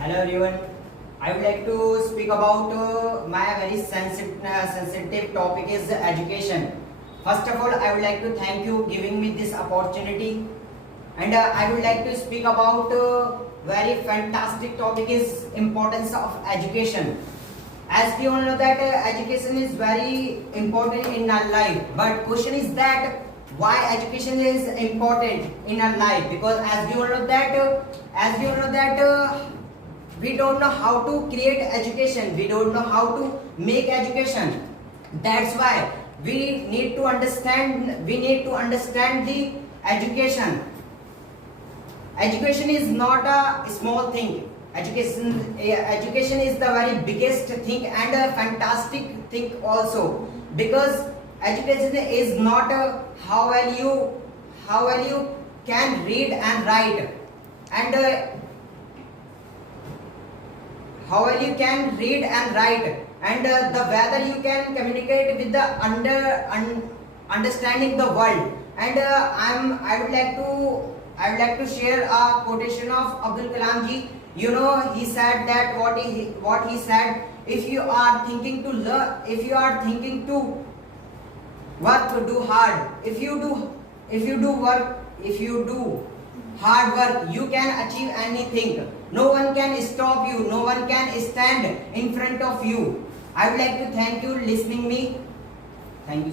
Hello everyone. I would like to speak about my very sensitive topic is education. First of all, I would like to thank you giving me this opportunity, and I would like to speak about very fantastic topic is importance of education. As we all know that education is very important in our life, but question is that why education is important in our life? Because as we all know that we don't know how to create education, we don't know how to make education. That's why we need to understand the education. Education is not a small thing. Education is the very biggest thing and a fantastic thing also, because education is not how well you can read and write, and how well you can read and write, and the whether you can communicate with the understanding the world. And I would like to share a quotation of Abdul Kalam ji. You know, he said that what he said, if you are thinking to learn, if you are thinking to work to do hard, if you do hard work, you can achieve anything. No one can stop you, no one can stand in front of you. I would like to thank you listening me. Thank you.